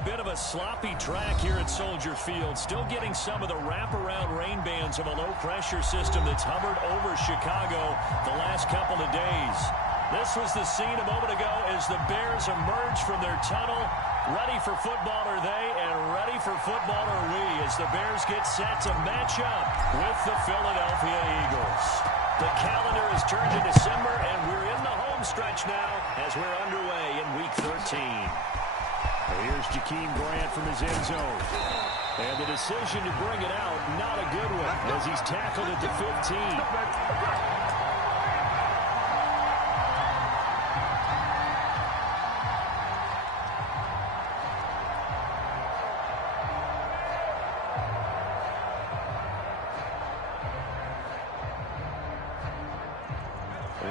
Bit of a sloppy track here at Soldier Field. Still getting some of the wraparound rain bands of a low-pressure system that's hovered over Chicago the last couple of days. This was the scene a moment ago as the Bears emerge from their tunnel. Ready for football are they, and ready for football are we as the Bears get set to match up with the Philadelphia Eagles. The calendar has turned to December, and we're in the home stretch now as we're underway in Week 13. Here's Jakeem Grant from his end zone. And the decision to bring it out, not a good one, as he's tackled at the 15.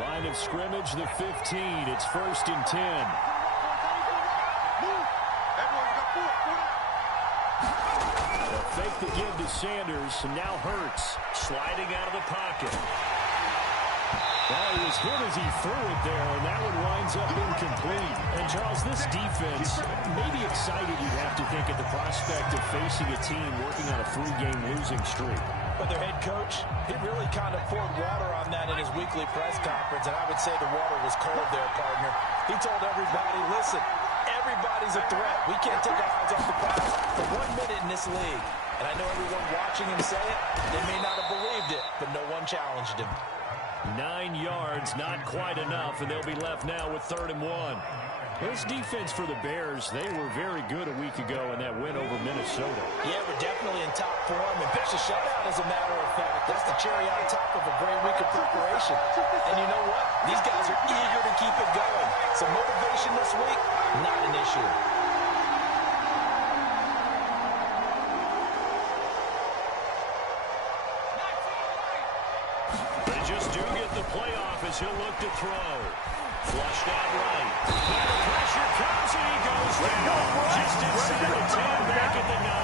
Line of scrimmage, the 15. It's 1st and 10. A fake to give to Sanders, and now Hurts sliding out of the pocket. Well, he was hit as he threw it there, and that one winds up incomplete. And, Charles, this defense may be excited, you'd have to think, at the prospect of facing a team working on a 3-game losing streak. But their head coach, he really kind of poured water on that in his weekly press conference, and I would say the water was cold there, partner. He told everybody, listen, everybody's a threat. We can't take our eyes off the prize for 1 minute in this league. And I know everyone watching him say it, they may not have believed it, but no one challenged him. 9 yards, not quite enough, and they'll be left now with 3rd and 1. This defense for the Bears, they were very good a week ago in that win over Minnesota. Yeah, we're definitely in top form, and pitched a shutout as a matter of fact. That's the cherry on top of a great week of preparation. And you know what? These guys are eager to keep it going. So motivation this week, not an issue. They just do get the playoff as he'll look to throw. Flushed out right. And the pressure comes and he goes down. Just inside the 10, back at the 9.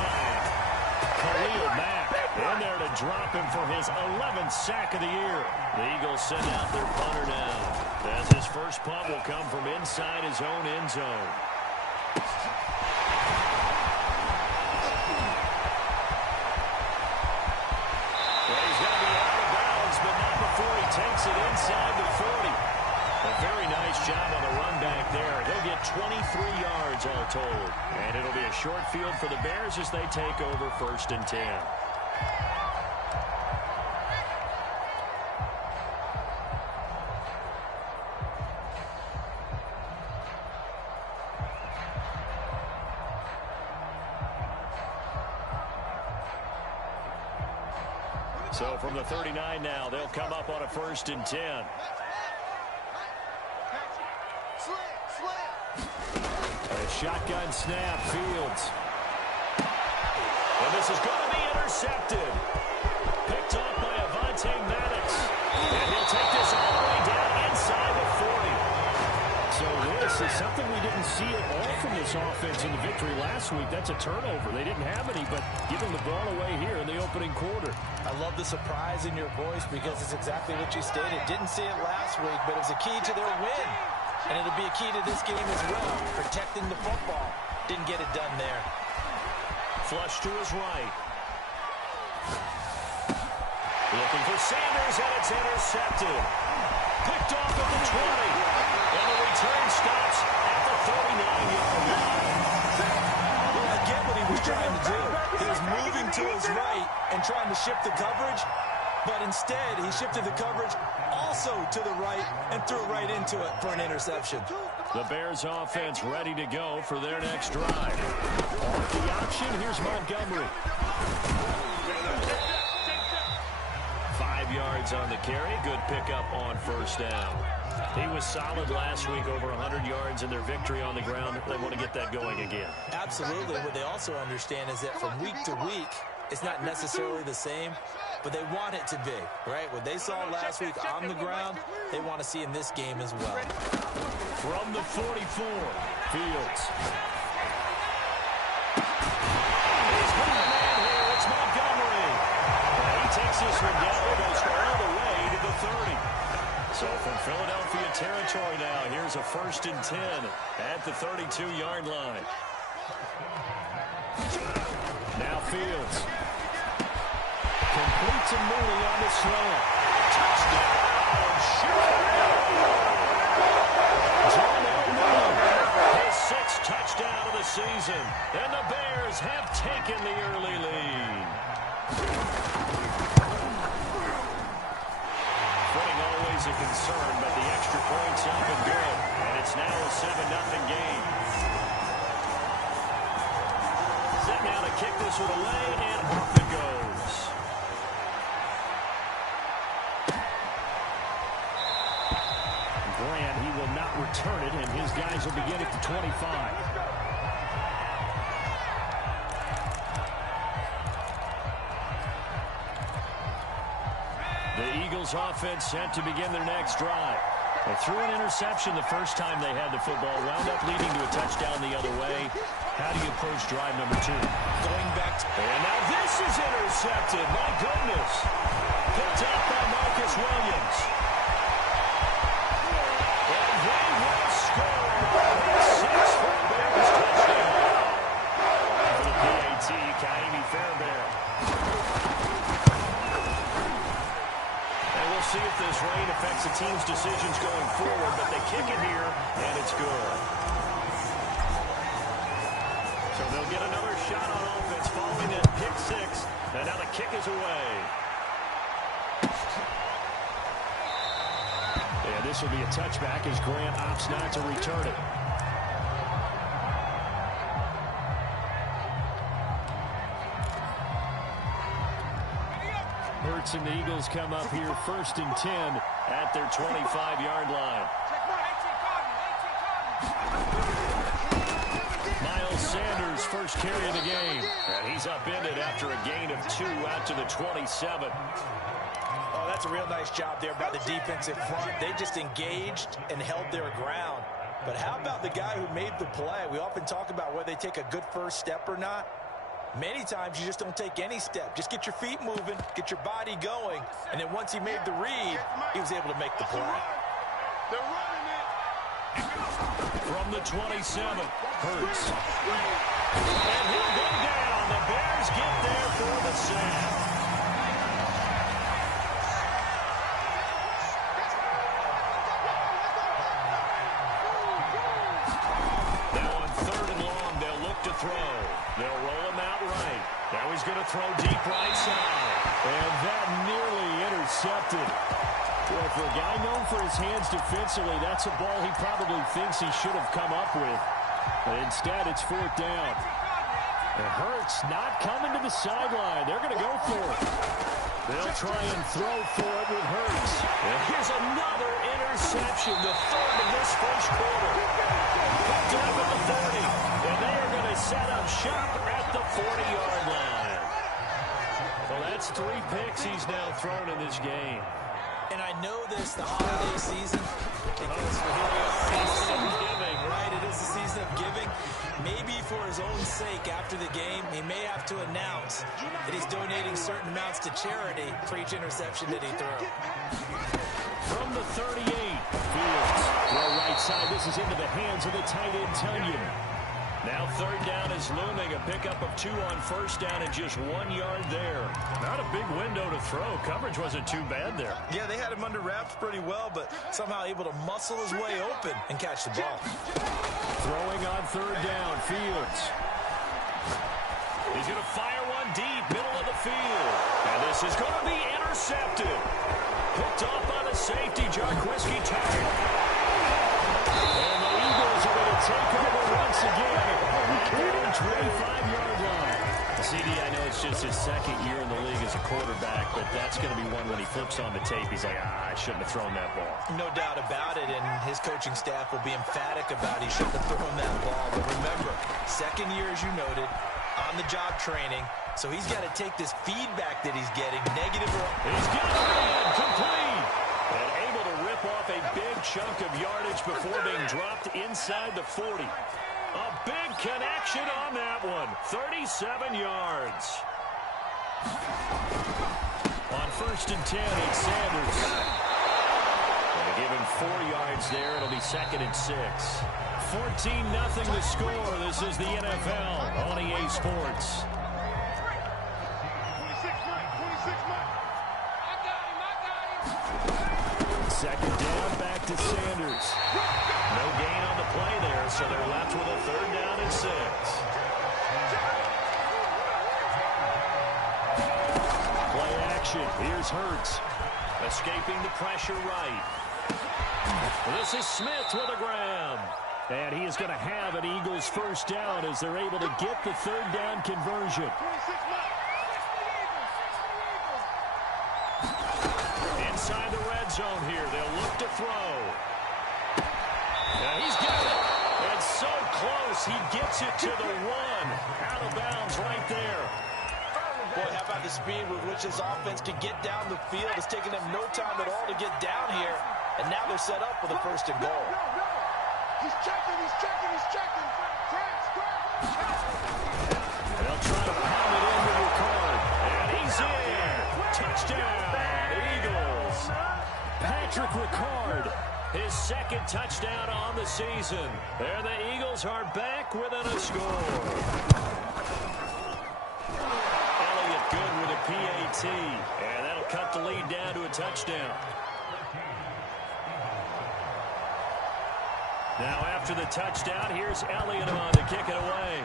Khalil Mack in there to drop him for his 11th sack of the year. The Eagles send out their punter now, as his first punt will come from inside his own end zone. Well, he's going to be out of bounds, but not before he takes it inside the 40. A very nice job on the run back there. He'll get 23 yards all told. And it'll be a short field for the Bears as they take over 1st and 10. So from the 39 now, they'll come up on a 1st and 10. A shotgun snap, Fields. And this is going to be intercepted. Picked off by Avonte Maddox. And he'll take this all the way down inside the 40. So this is something we didn't see at all from this offense in the victory last week. That's a turnover. They didn't have any, but giving the ball away here in the opening quarter. I love the surprise in your voice because it's exactly what you stated. Didn't see it last week, but it was a key to their win. And it'll be a key to this game as well, protecting the football. Didn't get it done there. Flush to his right. Looking for Sanders, and it's intercepted. Picked off at the 20. And the return stops at the 39-yard line. Well, I get what he was trying to do. He was moving to his right and trying to shift the coverage. But instead, he shifted the coverage also to the right and threw right into it for an interception. The Bears offense ready to go for their next drive. Off the option, here's Montgomery. 5 yards on the carry. Good pickup on 1st down. He was solid last week, over 100 yards in their victory on the ground. They want to get that going again. Absolutely. What they also understand is that from week to week, it's not necessarily the same, but they want it to be, right? What they saw last week on the ground, they want to see in this game as well. From the 44, Fields. He's got a man here. It's Montgomery. And he takes this one down. It goes all the way to the 30. So from Philadelphia territory now, here's a 1st and 10 at the 32-yard line. Now Fields. Completes a Mooney on the slant. Touchdown! John Mooney, his sixth touchdown of the season. And the Bears have taken the early lead. Footing always a concern, but the extra point's up and good. And it's now a 7-0 game. Set now to kick this one away, and off it goes. Grant, he will not return it, and his guys will begin at the 25. The Eagles offense set to begin their next drive. They threw an interception the first time they had the football, wound up leading to a touchdown the other way. How do you approach drive number 2? Going back to... And now this is intercepted. My goodness. Picked up by Marcus Williams. And they will score. Pick 6 for the Bears touchdown. For the PAT, Ka'imi Fairbairn. And we'll see if this rain affects the team's decisions going forward, but they kick it here, and it's good. So they'll get another shot on offense following that pick 6, and now the kick is away. And this will be a touchback as Grant opts not to return it. Hurts and the Eagles come up here 1st and 10 at their 25-yard line. Miles Sanders first carry of the game. And he's upended after a gain of 2 out to the 27. Oh, that's a real nice job there by the defensive front. They just engaged and held their ground. But how about the guy who made the play? We often talk about whether they take a good first step or not. Many times you just don't take any step. Just get your feet moving, get your body going, and then once he made the read, he was able to make the play. From the 27, Hurts. And he'll go down. The Bears get there for the sack. Now on 3rd and long, they'll look to throw. They'll roll him out right. Now he's going to throw deep right side. And that nearly intercepted. Well, for a guy known for his hands defensively, that's a ball he probably thinks he should have come up with. But instead, it's 4th down. And Hurts not coming to the sideline. They're going to go for it. They'll try and throw for it with Hurts. And here's another interception, the 3rd of this first quarter. Picked up at the 40. And they are going to set up shop at the 40-yard line. Well, that's 3 picks he's now thrown in this game. And I know this, the holiday season, because here we are in the season of giving, right? It is the season of giving. Maybe for his own sake after the game, he may have to announce that he's donating certain amounts to charity for each interception that he threw. From the 38, Fields. Throw right side. This is into the hands of the tight end, Tunyon. Now 3rd down is looming. A pickup of 2 on 1st down and just 1 yard there. Not a big window to throw. Coverage wasn't too bad there. Yeah, they had him under wraps pretty well, but somehow able to muscle his way open and catch the ball. Throwing on 3rd down, Fields. He's going to fire one deep, middle of the field. And this is going to be intercepted. Picked off by the safety, Jarquiski Tartt. And the Eagles are going to take over once again. 25-yard line. CD, I know it's just his 2nd year in the league as a quarterback, but that's going to be one when he flips on the tape. He's like, I shouldn't have thrown that ball. No doubt about it, and his coaching staff will be emphatic about he shouldn't have thrown that ball. But remember, 2nd year, as you noted, on-the-job training, so he's got to take this feedback that he's getting, negative or... He's got it in, complete, and able to rip off a big chunk of yardage before being dropped inside the 40. A big connection on that one. 37 yards. On 1st and 10, it's Sanders. They give him 4 yards there. It'll be 2nd and 6. 14-0 the score. This is the NFL on EA Sports. Second down, back to Sanders. No gain on the play there, so they're left with a 3rd down and 6. Play action. Here's Hurts. Escaping the pressure right. This is Smith with a grab. And he is going to have an Eagles 1st down as they're able to get the 3rd down conversion. Inside the red zone here. They'll look to throw. And he's got it. It's so close. He gets it to the 1. Out of bounds right there. Boy, how about the speed with which this offense can get down the field? It's taking them no time at all to get down here. And now they're set up for the 1st and goal. He's checking. They'll try to pound it into Ricard. And he's in. Touchdown, Eagles. Patrick Ricard, his 2nd touchdown on the season. There the Eagles are back within a score. Elliott good with a PAT. And that'll cut the lead down to a touchdown. Now after the touchdown, here's Elliott on to kick it away.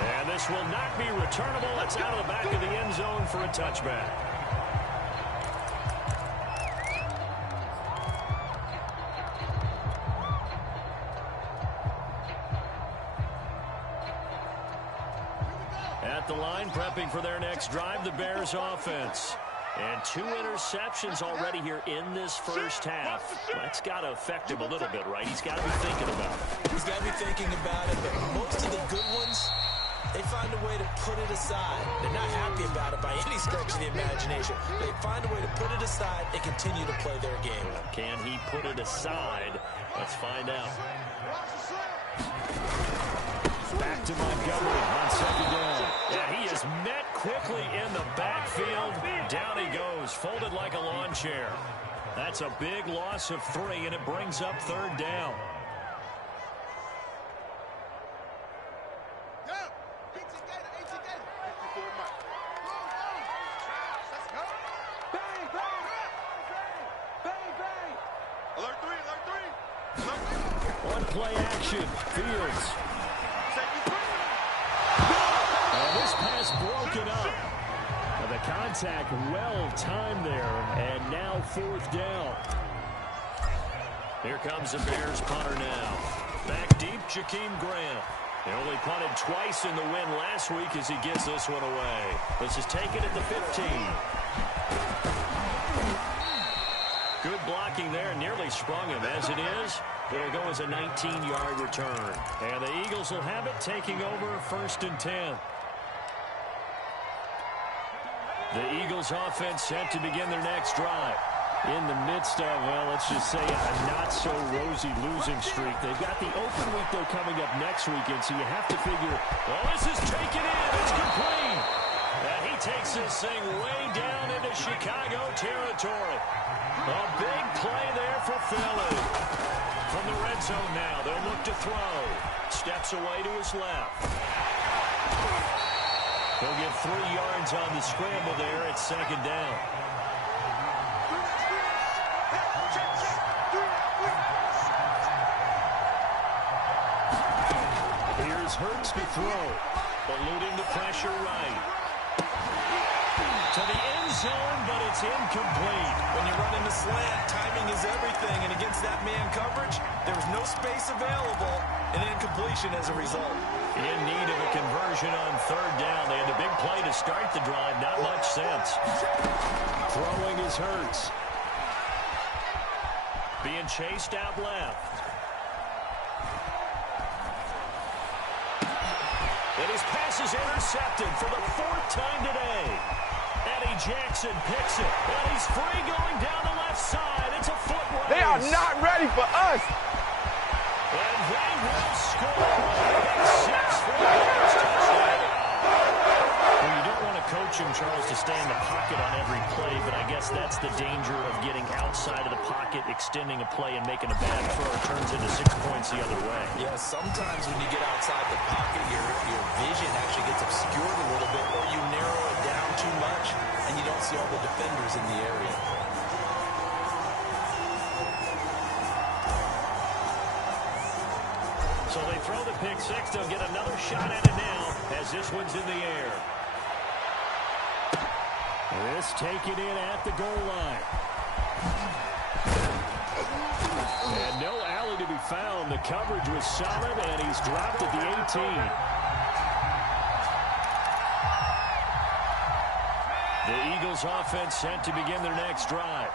And this will not be returnable. It's out of the back of the end zone for a touchback. At the line, prepping for their next drive, the Bears offense. And 2 interceptions already here in this 1st half. That's got to affect him a little bit, right? He's got to be thinking about it. He's got to be thinking about it, but most of the good ones, they find a way to put it aside. They're not happy about it by any stretch of the imagination. They find a way to put it aside and continue to play their game. Can he put it aside? Let's find out. Back to Montgomery on 2nd down. Yeah, he is met quickly in the backfield. Down he goes, folded like a lawn chair. That's a big loss of 3, and it brings up 3rd down. One play action, Fields. And this pass broken up. The contact well timed there, and now 4th down. Here comes the Bears punter now. Back deep, Jakeem Grant. They only punted twice in the win last week as he gets this one away. This is taken at the 15. Good blocking there, nearly sprung him. As it is, it'll go as a 19-yard return. And the Eagles will have it, taking over 1st and 10. The Eagles offense set to begin their next drive. In the midst of, well, let's just say a not-so-rosy losing streak. They've got the open week, though, coming up next weekend, so you have to figure, well, this is taken in. It's complete. And he takes this thing way down into Chicago territory. A big play there for Philly. From the red zone now, they'll look to throw. Steps away to his left. He'll get 3 yards on the scramble there at 2nd down. Here's Hurts to throw. Eluding the pressure right. To the end zone, but it's incomplete. When you run in the slant, timing is everything. And against that man coverage, there was no space available. An incompletion as a result. In need of a conversion on 3rd down. They had a big play to start the drive. Not much sense. Throwing is Hurts. Being chased out left. And his pass is intercepted for the 4th time today. Eddie Jackson picks it. And he's free going down the left side. It's a foot race. They are not ready for us. And they will score. 6 for the Bears touchdown. Well, you don't want to coach him, Charles, to stay in the pocket on every play, but I guess that's the danger of getting outside of the pocket, extending a play, and making a bad throw. It turns into 6 points the other way. Yeah, sometimes when you get outside the pocket, your vision actually gets obscured a little bit, or you narrow it down too much, and you don't see all the defenders in the area. So they throw the pick six. They'll get another shot at it now as this one's in the air. This taken in at the goal line. And no alley to be found. The coverage was solid, and he's dropped at the 18. The Eagles offense set to begin their next drive.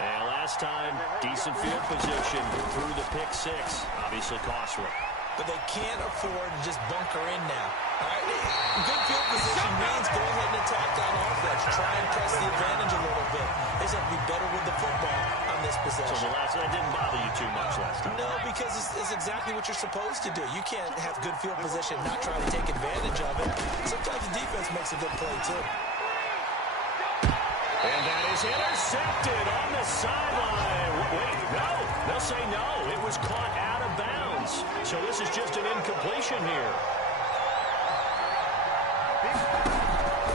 And last time, decent field position through the pick six. Obviously costly. But they can't afford to just bunker in now. All right? Good field position means go ahead and attack on offense. Try and press the advantage a little bit. They just have to be better with the football on this possession. So that didn't bother you too much last time? No, because it's exactly what you're supposed to do. You can't have good field position and not try to take advantage of it. Sometimes the defense makes a good play, too. And that is intercepted on the sideline. Wait, no. They'll say no. It was caught out of bounds. So this is just an incompletion here.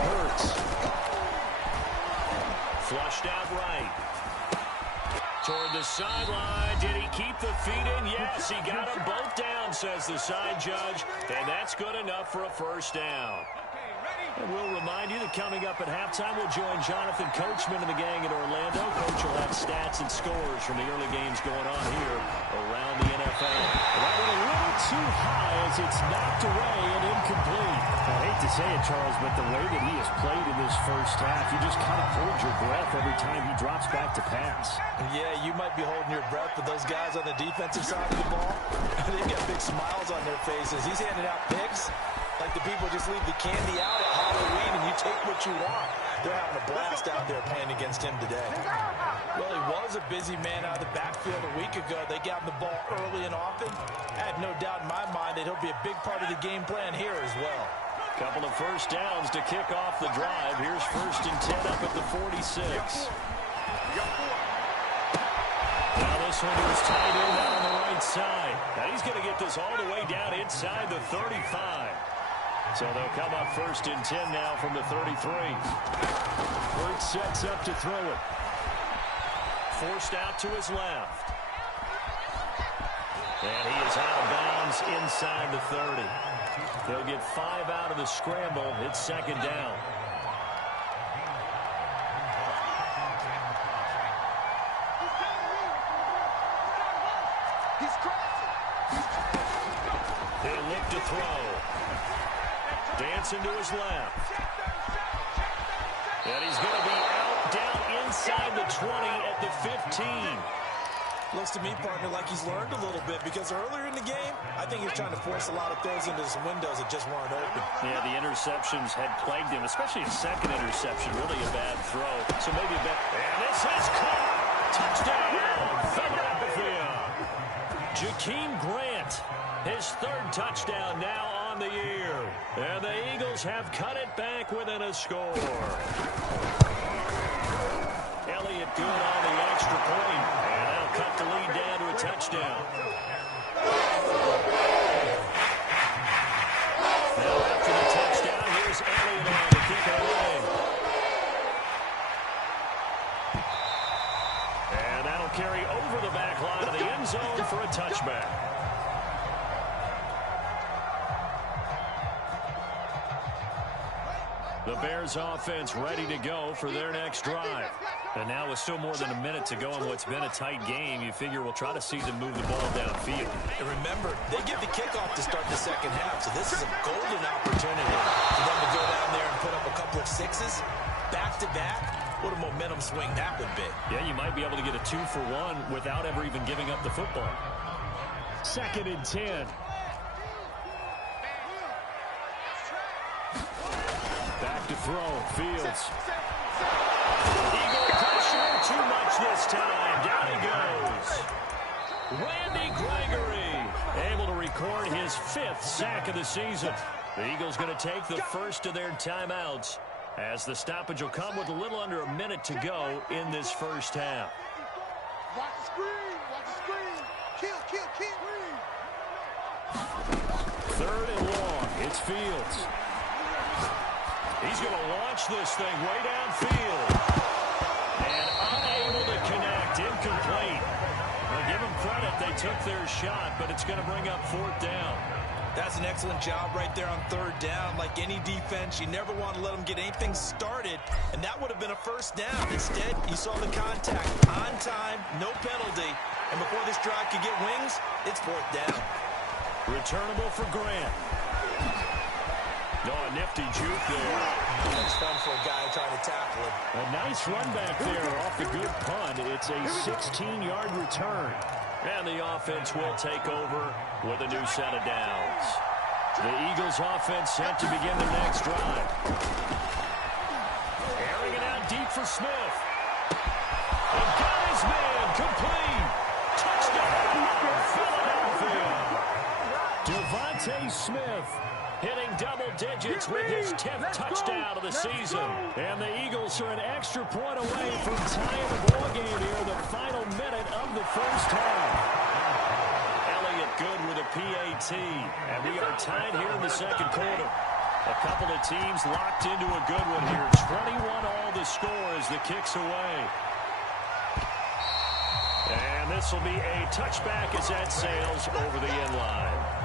Hurts. Flushed out right. Toward the sideline. Did he keep the feet in? Yes, he got them both down, says the side judge. And that's good enough for a first down. And we'll remind you that coming up at halftime, we'll join Jonathan Coachman and the gang in Orlando. Coach will have stats and scores from the early games going on here around the NFL. That went a little too high as it's knocked away and incomplete. I hate to say it, Charles, but the way that he has played in this first half, you just kind of hold your breath every time he drops back to pass. Yeah, you might be holding your breath, but those guys on the defensive side of the ball, they've got big smiles on their faces. He's handing out picks like the people just leave the candy out at Halloween and you take what you want. They're having a blast out there playing against him today. Well, he was a busy man out of the backfield a week ago. They got him the ball early and often. I had no doubt in my mind that he'll be a big part of the game plan here as well. Couple of first downs to kick off the drive. Here's 1st and 10 up at the 46. Now this one is tight end out on the right side. Now he's going to get this all the way down inside the 35. So they'll come up 1st and 10 now from the 33. Hurts sets up to throw it. Forced out to his left. And he is out of bounds inside the 30. They'll get 5 out of the scramble. It's 2nd down. He'll look to throw. Dancing to his left. And he's going to be out down inside the 20 at the 15. Looks to me, partner, like he's learned a little bit because earlier in the game, I think he was trying to force a lot of throws into some windows that just weren't open. Yeah, the interceptions had plagued him, especially a second interception, really a bad throw. So maybe a bad... And this is caught! Touchdown! Philadelphia! Jakeem Grant, his 3rd touchdown now on the year. And the Eagles have cut it back within a score. Elliott good on the extra point. And they'll cut the lead down to a touchdown. Now after the touchdown, here's Elliott on to kick it away. And that'll carry over the back line of the end zone for a touchback. The Bears offense ready to go for their next drive. And now with still more than a minute to go in what's been a tight game, you figure we'll try to see them move the ball downfield. And remember, they get the kickoff to start the second half, so this is a golden opportunity for them to go down there and put up a couple of sixes back-to-back. What a momentum swing that would be. Yeah, you might be able to get a 2-for-1 without ever even giving up the football. 2nd and 10. Back to throw, Fields. Eagle pressure, too much this time. Down he goes. Randy Gregory able to record his 5th sack of the season. The Eagles going to take the first of their timeouts as the stoppage will come with a little under a minute to go in this first half. Watch the screen. Watch the screen. Kill. Third and long. It's Fields. He's going to launch this thing way downfield. And unable to connect. Incomplete. Well, give them credit. They took their shot, but it's going to bring up fourth down. That's an excellent job right there on third down. Like any defense, you never want to let them get anything started, and that would have been a first down. Instead, you saw the contact on time, no penalty, and before this drive could get wings, it's fourth down. Returnable for Grant. No, a nifty juke there. It's fun for a guy trying to tackle it. A nice run back there off the good punt. It's a 16-yard return. And the offense will take over with a new set of downs. The Eagles offense set to begin the next drive. Airing it out deep for Smith. And got his man complete. Touchdown, Philadelphia. Devontae Smith hitting double digits with his 10th touchdown of the season. And the Eagles are an extra point away from tying the ball game here in the final minute of the first half. Elliott good with a PAT. And we are tied here in the second quarter. A couple of teams locked into a good one here. 21-all the score as the kick's away. And this will be a touchback as that sails over the end line.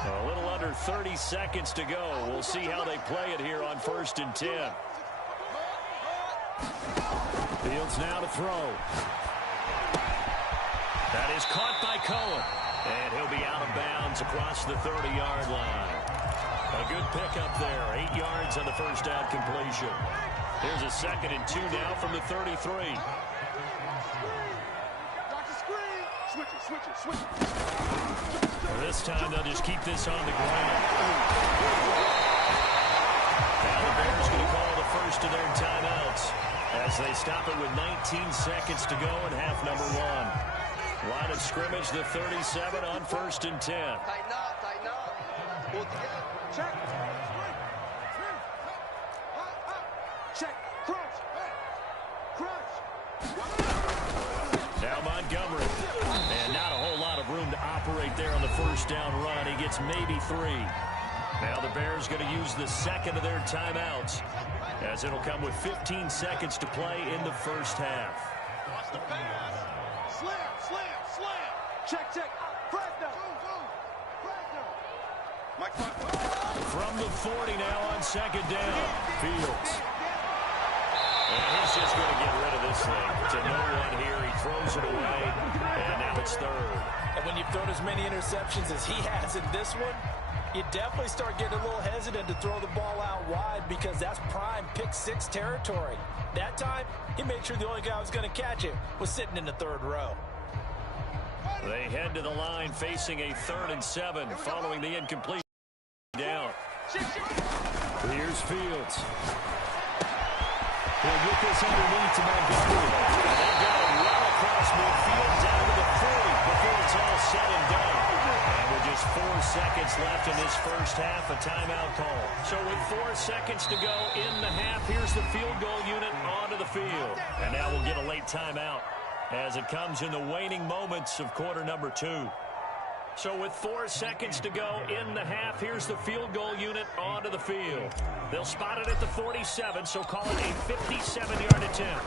A little under 30 seconds to go. We'll see how they play it here on 1st and 10. Fields now to throw. That is caught by Cohen. And he'll be out of bounds across the 30-yard line. A good pickup there. 8 yards on the first down completion. Here's a 2nd and 2 now from the 33. Watch the screen. Switch it. This time they'll just keep this on the ground. Now the Bears going to call the first of their timeouts as they stop it with 19 seconds to go in half number 1. Line of scrimmage, the 37 on 1st and 10. Tighten up. Pull together. Check. Check. Crunch. Now Montgomery. And not a whole lot of room to operate there on the first down run. He gets maybe 3. Now the Bears going to use the 2nd of their timeouts as it'll come with 15 seconds to play in the first half. Watch the pass. Slam. Check. Fresno. Mike. From the 40 now on 2nd down. Fields. And he's just going to get rid of this thing. To no one here. He throws it away. And now it's 3rd. And when you've thrown as many interceptions as he has in this one, you definitely start getting a little hesitant to throw the ball out wide because that's prime pick 6 territory. That time, he made sure the only guy who was going to catch it was sitting in the 3rd row. They head to the line facing a 3rd and 7 following the incompletion. Down. Here's Fields. He'll get this underneath to Montgomery. They got it well across midfield down to the 40 before it's all said and done. And with just 4 seconds left in this first half, a timeout call. So with 4 seconds to go in the half, here's the field goal unit onto the field. And now we'll get a late timeout as it comes in the waning moments of quarter number 2. So with 4 seconds to go in the half, here's the field goal unit onto the field. They'll spot it at the 47, so call it a 57-yard attempt.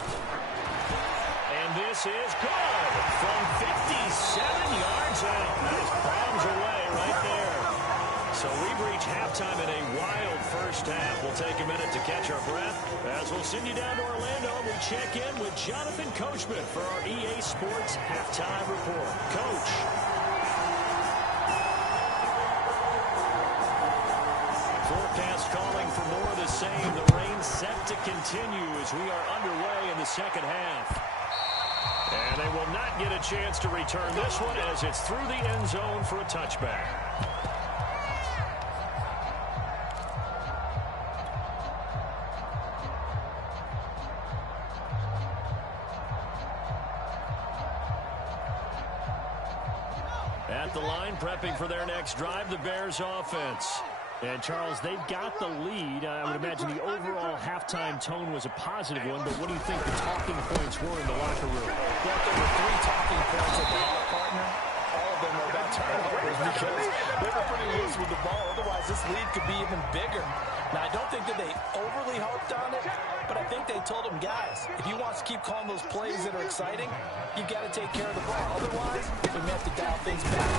And this is good from 57 yards out. That is bombs away right there. So we've reached halftime in a wild first half. We'll take a minute to catch our breath as we'll send you down to Orlando and we check in with Jonathan Coachman for our EA Sports Halftime Report. Coach. Forecast calling for more of the same. The rain set to continue as we are underway in the second half. And they will not get a chance to return this one as it's through the end zone for a touchback. At at the line, prepping for their next drive, the Bears offense. And, Charles, they've got the lead. I would imagine the overall halftime tone was a positive one, but what do you think the talking points were in the locker room? Well, there were 3 talking points at the half, partner. All of them were about turnovers because they were pretty loose with the ball. Otherwise, this lead could be even bigger. Now, I don't think that they overly hoped on it, but I think they told them, guys, if you want to keep calling those plays that are exciting, you've got to take care of the ball. Otherwise, we may have to dial things back.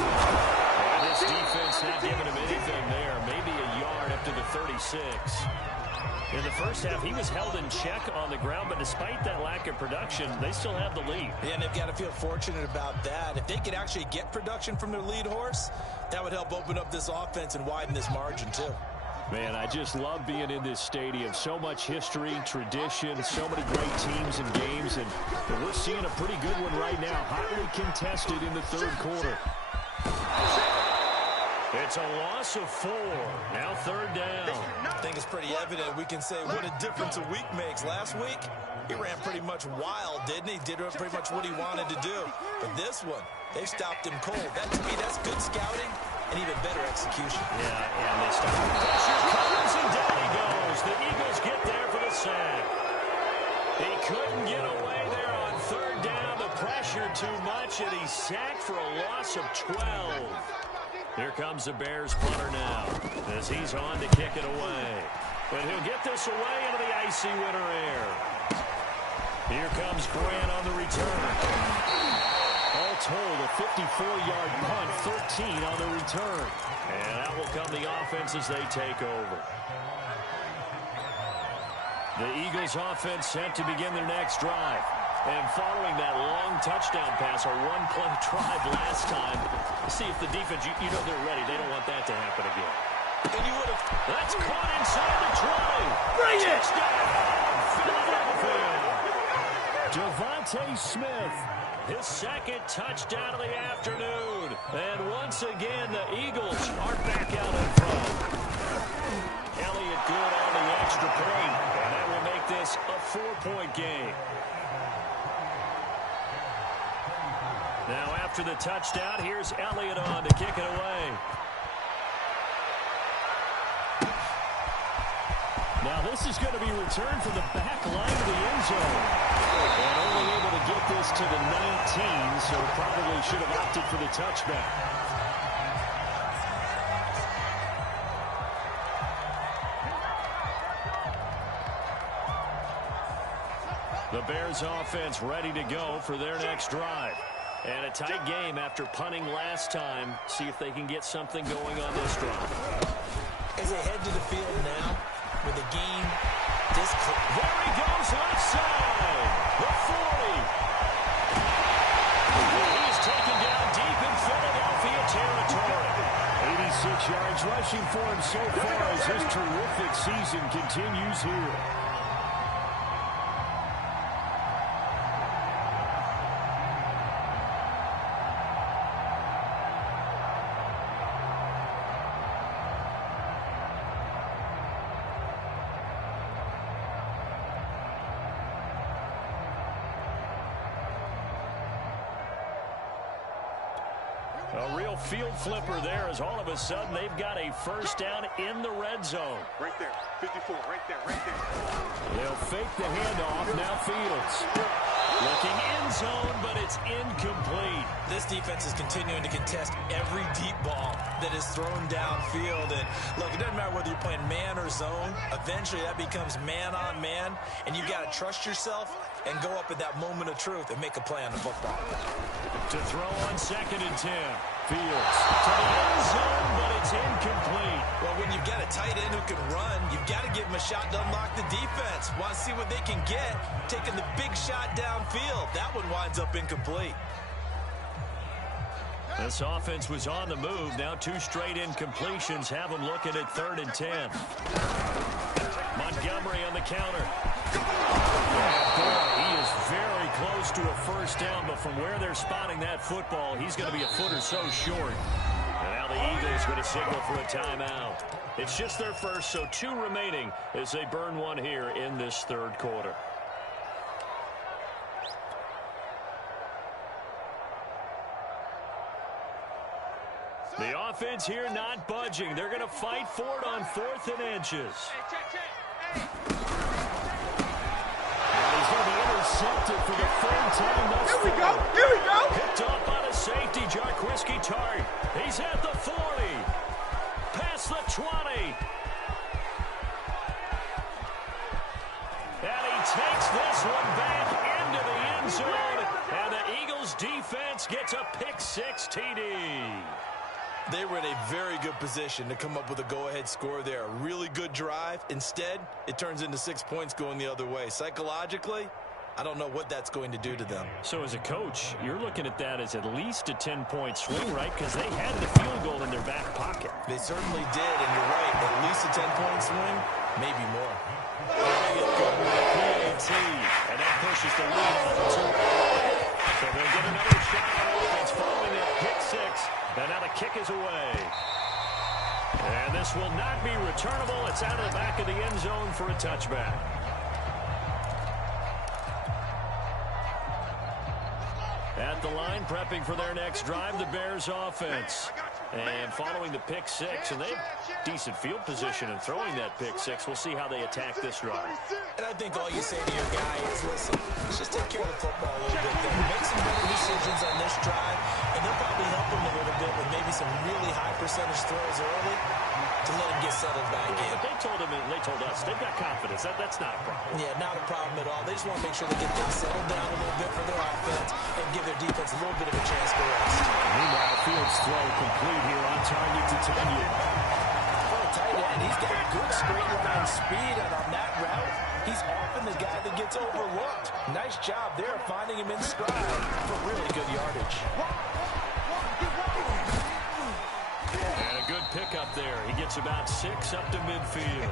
This defense not giving him anything there. Maybe a yard up to the 36. In the first half, he was held in check on the ground, but despite that lack of production, they still have the lead. Yeah, and they've got to feel fortunate about that. If they could actually get production from their lead horse, that would help open up this offense and widen this margin, too. Man, I just love being in this stadium. So much history, tradition, so many great teams and games, and we're seeing a pretty good one right now, hotly contested in the third quarter. It's a loss of 4. Now third down. I think it's pretty evident. We can say what a difference a week makes. Last week, he ran pretty much wild, didn't he? Did pretty much what he wanted to do. But this one, they stopped him cold. That, to me, that's good scouting and even better execution. Yeah, and they stopped him. Pressure comes, and down he goes. The Eagles get there for the sack. He couldn't get away there on third down. The pressure too much, and he's sacked for a loss of 12. Here comes the Bears punter now as he's on to kick it away. But he'll get this away into the icy winter air. Here comes Grant on the return. All told, a 54-yard punt, 13 on the return. And out will come the offense as they take over. The Eagles offense set to begin their next drive. And following that long touchdown pass, a one-play drive last time, see if the defense, you know they're ready. They don't want that to happen again. And you would have... That's caught inside the 20. Bring it! Touchdown, Philadelphia. Devontae Smith, his second touchdown of the afternoon. And once again, the Eagles are back out in front. Elliott good on the extra point. And that will make this a 4-point game. Now after the touchdown, here's Elliott on to kick it away. Now this is going to be returned from the back line of the end zone. And only able to get this to the 19, so probably should have opted for the touchback. The Bears offense ready to go for their next drive. And a tight game after punting last time. See if they can get something going on this drive. As they head to the field now, with the game this close. There he goes left side. The 40. He is taken down deep in Philadelphia territory. 86 yards rushing for him so far as his terrific season continues here. A real field flipper there as all of a sudden they've got a first down in the red zone. Right there, 54, right there, right there. They'll fake the handoff, now Fields. Looking end zone, but it's incomplete. This defense is continuing to contest every deep ball that is thrown downfield. And look, it doesn't matter whether you're playing man or zone. Eventually that becomes man on man, and you've got to trust yourself and go up at that moment of truth and make a play on the football. To throw on 2nd and 10. Fields to the end zone, but it's incomplete. Well, when you've got a tight end who can run, you've got to give him a shot to unlock the defense. Want to see what they can get, taking the big shot downfield. That one winds up incomplete. This offense was on the move. Now 2 straight incompletions have them looking at 3rd and 10. Montgomery on the counter. He is very close to a first down, but from where they're spotting that football, he's going to be a foot or so short. And now the Eagles going to signal for a timeout. It's just their first, so 2 remaining as they burn one here in this third quarter. The offense here not budging. They're going to fight for it on 4th and inches. And he's going to be intercepted for the 3rd time thus far. Here we go. Picked up on a safety, Jarquiski Tartt. He's at the 40. Past the 20. And he takes this one back into the end zone. And the Eagles defense gets a pick-6 TD. They were in a very good position to come up with a go-ahead score there. A really good drive. Instead, it turns into 6 points going the other way. Psychologically, I don't know what that's going to do to them. So as a coach, you're looking at that as at least a 10-point swing, right? Because they had the field goal in their back pocket. They certainly did, and you're right. At least a 10-point swing, maybe more. PAT, and that pushes the lead up to 8. So they'll get another shot on offense following that pick-6. And now the kick is away. And this will not be returnable. It's out of the back of the end zone for a touchback. At the line, prepping for their next drive, the Bears offense. And following the pick-6, and they have decent field position in throwing that pick-6. We'll see how they attack this drive. And I think all you say to your guy is, listen, let's just take care of the football a little bit there. Make some better decisions on this drive, and they'll probably help him a little bit with maybe some really high percentage throws early to let him get settled back in. They told him, and they told us, they've got confidence. That's not a problem. Yeah, not a problem at all. They just want to make sure they get things settled down a little bit for their offense and give their defense a little bit of a chance to rest. Meanwhile, Fields throw complete here on target to Tonyan. For a tight end, he's got good straight line speed, and on that route, he's often the guy that gets overlooked. Nice job there finding him in stride for really good yardage. And a good pickup there. He gets about 6 up to midfield.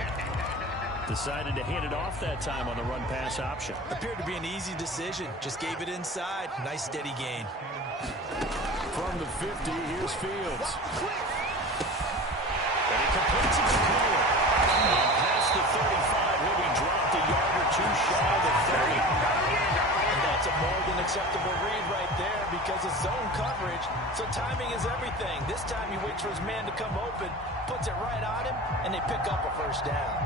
Decided to hand it off that time on the run-pass option. Appeared to be an easy decision. Just gave it inside. Nice steady gain. From the 50, here's Fields. And he completes it to Cole. And past the 35, he'll be dropped a yard or two shy of the 30. And that's a more than acceptable read right there because it's zone coverage, so timing is everything. This time he waits for his man to come open, puts it right on him, and they pick up a first down.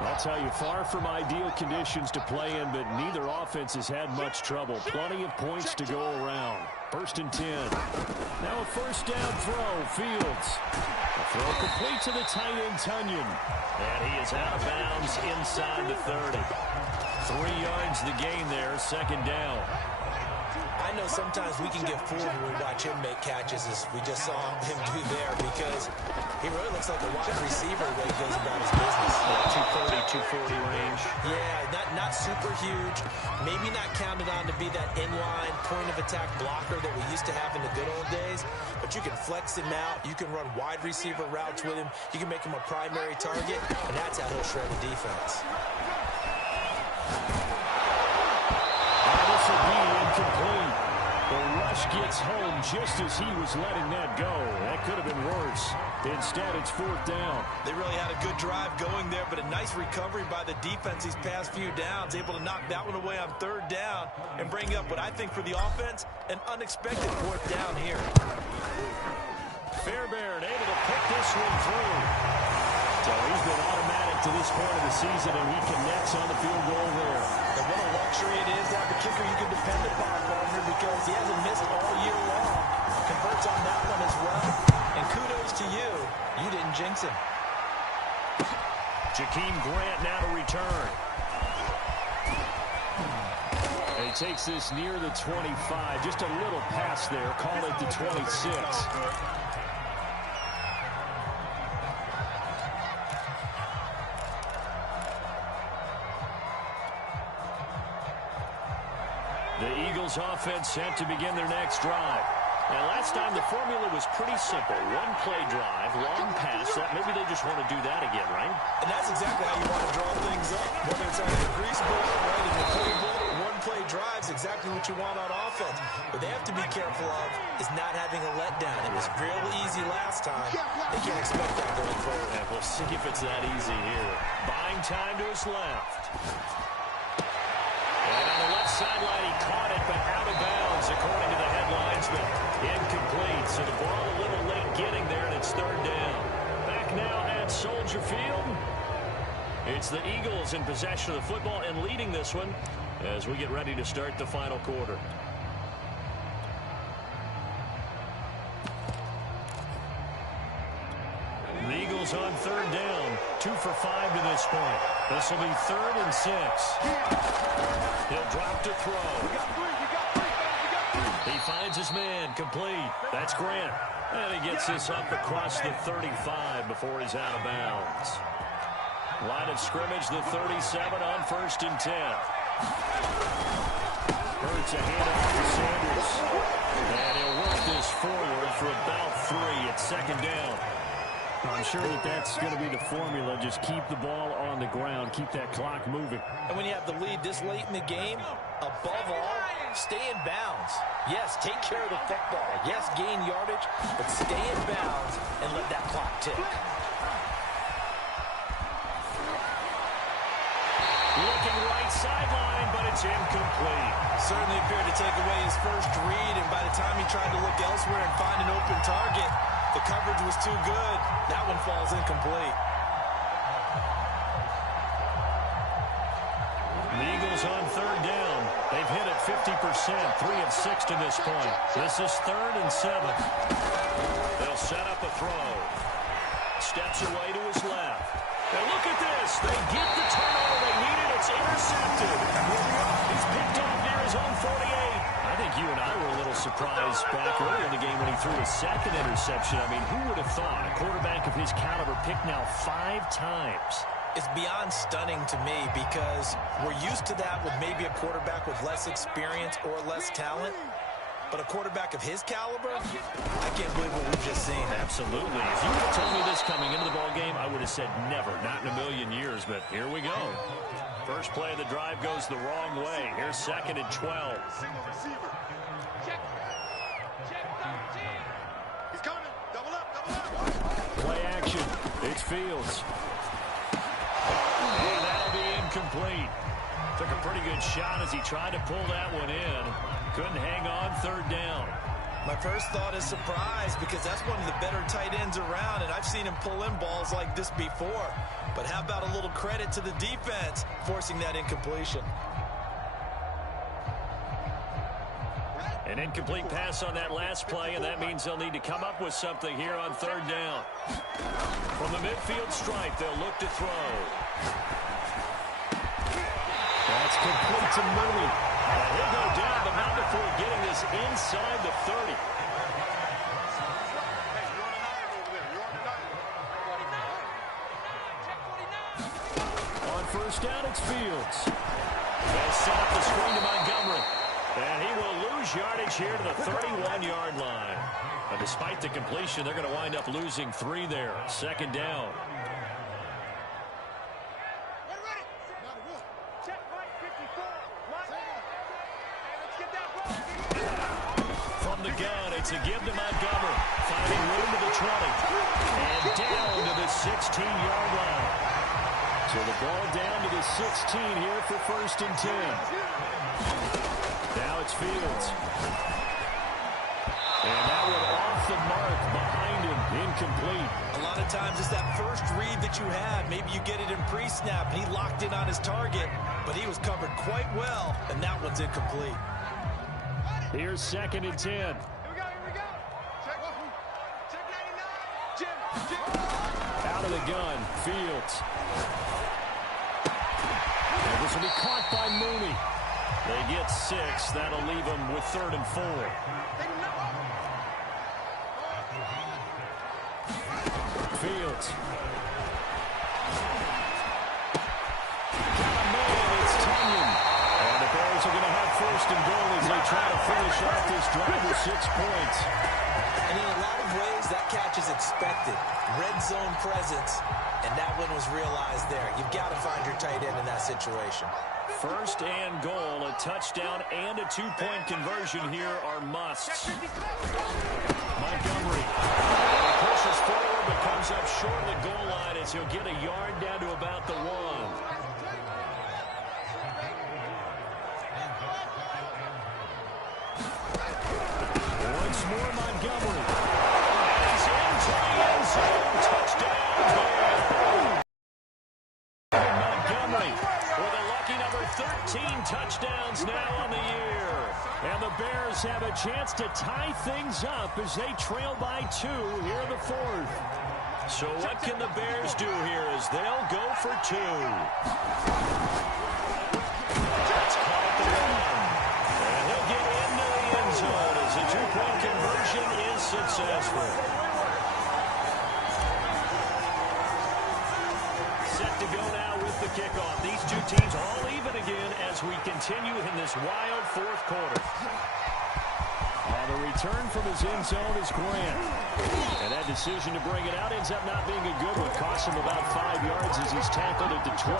I'll tell you, far from ideal conditions to play in, but neither offense has had much trouble. Plenty of points to go around. 1st and 10. Now a first down throw. Fields. A throw complete to the tight end, Tonyan. And he is out of bounds inside the 30. 3 yards the gain there, 2nd down. I know sometimes we can get fooled when we watch him make catches, as we just saw him do there, because he really looks like a wide receiver when he goes about his business. 240 range. Yeah, not super huge. Maybe not counted on to be that inline point-of-attack blocker that we used to have in the good old days, but you can flex him out. You can run wide receiver routes with him. You can make him a primary target, and that's how he'll shred the defense. This will be incomplete. The rush gets home just as he was letting that go. That could have been worse. Instead, it's 4th down. They really had a good drive going there, but a nice recovery by the defense these past few downs, able to knock that one away on 3rd down and bring up what I think for the offense, an unexpected 4th down here. Fairbairn able to pick this one through. So he's been automatic to this point of the season, and he connects on the field goal there. And what a luxury it is to have a kicker you can depend upon, partner, because he hasn't missed all year long. Converts on that one as well. And kudos to you. You didn't jinx him. Jakeem Grant now to return. And he takes this near the 25. Just a little pass there. Call it the 26. The Eagles offense set to begin their next drive. Now, last time the formula was pretty simple. 1 play drive, long pass. Maybe they just want to do that again, right? And that's exactly how you want to draw things up. Whether it's on the grease board, right in the playbook, 1 play drive is exactly what you want on offense. What they have to be careful of is not having a letdown. It was real easy last time. They can't expect that going forward. And we'll see if it's that easy here. Buying time to his left. And on the left sideline, he caught it, but out of bounds. downs, according to the headlines, but incomplete. So the ball a little late getting there, and it's third down. Back now at Soldier Field. It's the Eagles in possession of the football and leading this one as we get ready to start the final quarter. The Eagles on third down, 2 for 5 to this point. This will be 3rd and 6. He'll drop to throw. He finds his man, complete. That's Grant. And he gets this up across the 35 before he's out of bounds. Line of scrimmage, the 37 on 1st and 10. Hurts a handoff to Sanders. And he'll work this forward for about 3 at 2nd down. I'm sure that's going to be the formula. Just keep the ball on the ground. Keep that clock moving. And when you have the lead this late in the game, above all, stay in bounds. Yes, take care of the football. Yes, gain yardage, but stay in bounds and let that clock tick. Looking right sideline, but it's incomplete. Certainly appeared to take away his first read, and by the time he tried to look elsewhere and find an open target, the coverage was too good. That one falls incomplete. The Eagles on third down. They've hit it 50%, 3 of 6 to this point. This is 3rd and 7. They'll set up a throw. Steps away to his left. Now look at this. They get the turnover they needed. It's intercepted. He's picked off near his own 48. I think you and I were a little surprised back earlier in the game when he threw his 2nd interception. I mean, who would have thought a quarterback of his caliber picked now 5 times? It's beyond stunning to me because we're used to that with maybe a quarterback with less experience or less talent. But a quarterback of his caliber, I can't believe what we've just seen. Absolutely. If you would have told me this coming into the ballgame, I would have said never, not in a million years. But here we go. First play of the drive goes the wrong way. Here's 2nd and 12. He's coming. Double up, double up. Play action. It's Fields. And that'll be incomplete. Took a pretty good shot as he tried to pull that one in. Couldn't hang on 3rd down. My first thought is surprise because that's one of the better tight ends around, and I've seen him pull in balls like this before. But how about a little credit to the defense forcing that incompletion? An incomplete pass on that last play, and that means they'll need to come up with something here on 3rd down. From the midfield stripe, they'll look to throw. That's complete to Mooney. And he'll go down, but not before getting this inside the 30. On 1st down, it's Fields. They'll set up the screen to Montgomery. And he will lose yardage here to the 31-yard line. But despite the completion, they're going to wind up losing 3 there. 2nd down. From the gun, it's a give to Montgomery. Finding room to the 20. And down to the 16-yard line. So the ball down to the 16 here for 1st and 10. Now it's Fields. And that one off the mark behind him. Incomplete. A lot of times it's that first read that you have. Maybe you get it in pre-snap, and he locked in on his target, but he was covered quite well, and that one's incomplete. Here's 2nd and 10. Here we go, here we go. Check 99. Jim. Out of the gun, Fields. And this will be caught by Mooney. They get 6. That'll leave them with 3rd and 4. Fields. Got a man, it's Tunyon. And the Bears are going to have 1st and goal as they try to finish off this drive with 6 points. And in a lot of ways, that catch is expected. Red zone presence, and that one was realized there. You've got to find your tight end in that situation. 1st and goal, a touchdown and a 2-point conversion here are musts. Montgomery pushes forward but comes up short of the goal line as he'll get a yard down to about the 1. on the year. And the Bears have a chance to tie things up as they trail by 2 here in the 4th. So what can the Bears do here as they'll go for 2? That's caught the run. And he'll get into the end zone as the 2-point conversion is successful. Set to go now with the kickoff. These two teams all even again as we continue in this wild 4th quarter. The return from his end zone is Grant. And that decision to bring it out ends up not being a good one. Costs him about 5 yards as he's tackled at the 20.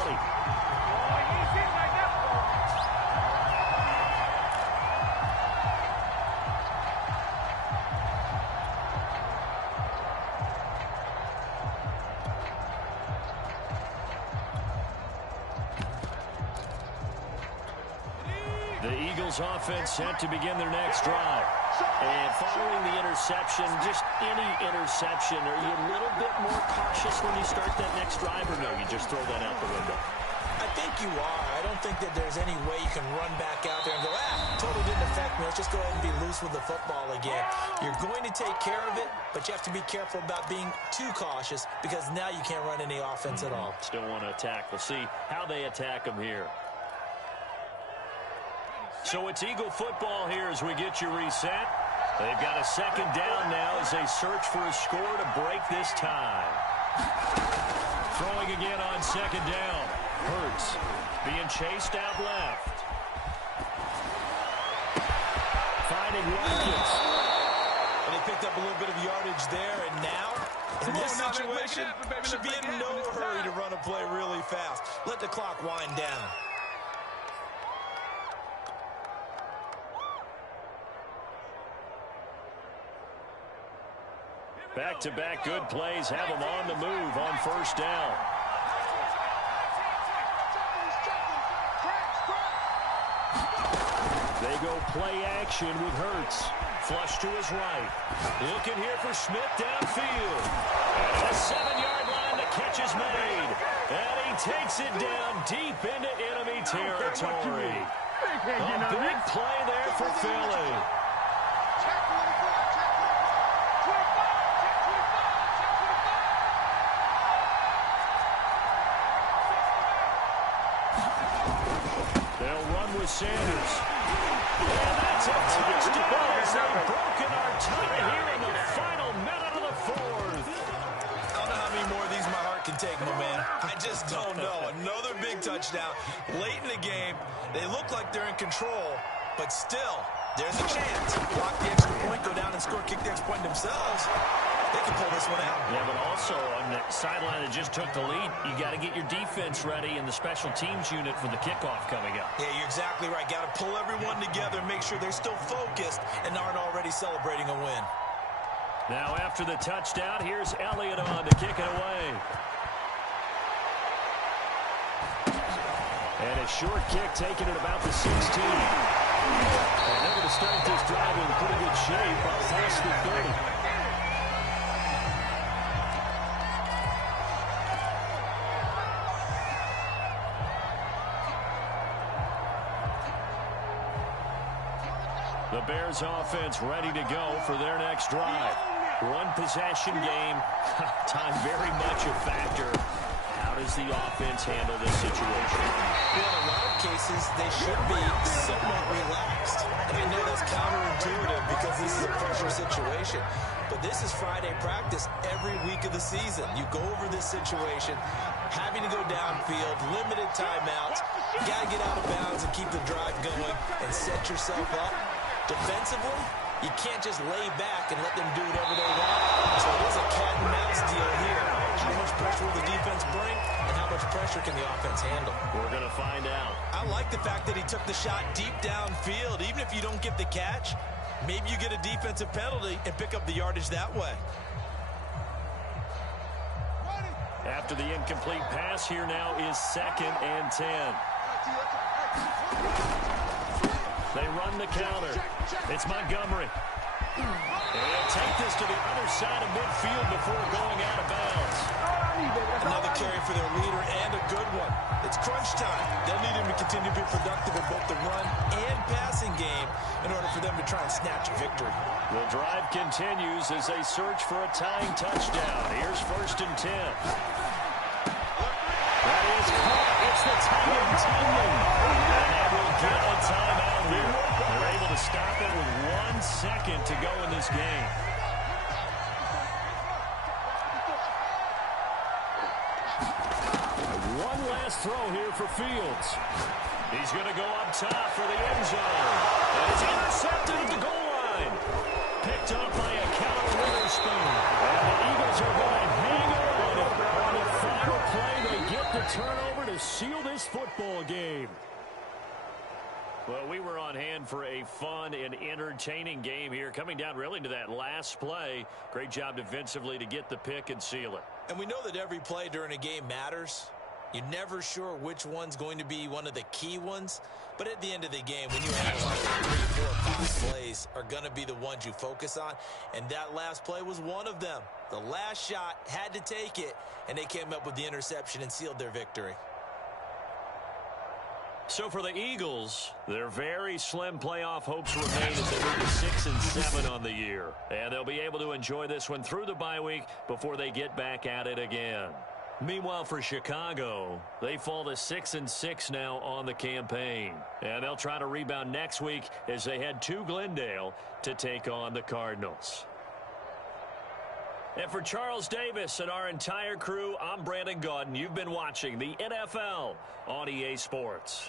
The Eagles offense set to begin their next drive. And following the interception, just any interception, are you a little bit more cautious when you start that next drive, or no, you just throw that out the window? I think you are. I don't think that there's any way you can run back out there and go, totally didn't affect me. Let's just go ahead and be loose with the football again. You're going to take care of it, but you have to be careful about being too cautious because now you can't run any offense at all. Still want to attack. We'll see how they attack them here. So it's Eagle football here as we get you reset. They've got a second down now as they search for a score to break this tie. Throwing again on second down. Hurts being chased out left. Finding Watkins. And they picked up a little bit of yardage there, and now, in this situation, should be in no hurry to run a play really fast. Let the clock wind down. Back-to-back good plays have them on the move on first down. They go play action with Hurts. Flush to his right. Looking here for Smith downfield. And a 7-yard line, the catch is made. And he takes it down deep into enemy territory. A big play there for Philly. Sanders. And that's a touchdown as they've broken our tie here in the final minute of the 4th. I don't know how many more of these my heart can take, my man. I just don't know. Another big touchdown. Late in the game, they look like they're in control, but still, there's a chance. Block the extra point, go down and score, kick the extra point themselves. They can pull this one out. Yeah, but also on the sideline that just took the lead, you got to get your defense ready and the special teams unit for the kickoff coming up. Yeah, you're exactly right. Got to pull everyone together, make sure they're still focused and aren't already celebrating a win. Now after the touchdown, here's Elliott on to kick it away. And a short kick taken at about the 16. And they're going to start this drive in pretty good shape up past the 30. The Bears offense ready to go for their next drive. One possession game. Time very much a factor. How does the offense handle this situation? Well, in a lot of cases, they should be somewhat relaxed. And I know that's counterintuitive because this is a pressure situation. But this is Friday practice every week of the season. You go over this situation, having to go downfield, limited timeouts. You got to get out of bounds and keep the drive going and set yourself up. Defensively, you can't just lay back and let them do whatever they want. So it is a cat and mouse deal here. How much pressure will the defense bring, and how much pressure can the offense handle? We're going to find out. I like the fact that he took the shot deep downfield. Even if you don't get the catch, maybe you get a defensive penalty and pick up the yardage that way. After the incomplete pass, here now is 2nd and 10. They run the counter. It's Montgomery. They'll take this to the other side of midfield before going out of bounds. Another carry for their leader and a good one. It's crunch time. They'll need him to continue to be productive in both the run and pass in order for them to try and snatch a victory. The drive continues as they search for a tying touchdown. Here's 1st and 10. That is caught. It's the tight end, Tillman. And they will get a timeout here. They're able to stop it with 1 second to go in this game. One last throw here for Fields. He's going to go up top for the end zone. And it's intercepted at the goal line. Picked up by a Cal Witherspoon. And the Eagles are going to hang on. On the final play, they get the turnover to seal this football game. Well, we were on hand for a fun and entertaining game here, coming down really to that last play. Great job defensively to get the pick and seal it. And we know that every play during a game matters. You're never sure which one's going to be one of the key ones. But at the end of the game, when you analyze 3, 4, 5 plays are going to be the ones you focus on. And that last play was one of them. The last shot had to take it, and they came up with the interception and sealed their victory. So for the Eagles, their very slim playoff hopes remain as they move to 6-7 on the year. And they'll be able to enjoy this one through the bye week before they get back at it again. Meanwhile, for Chicago, they fall to 6-6 now on the campaign. And they'll try to rebound next week as they head to Glendale to take on the Cardinals. And for Charles Davis and our entire crew, I'm Brandon Gaudin. You've been watching the NFL on EA Sports.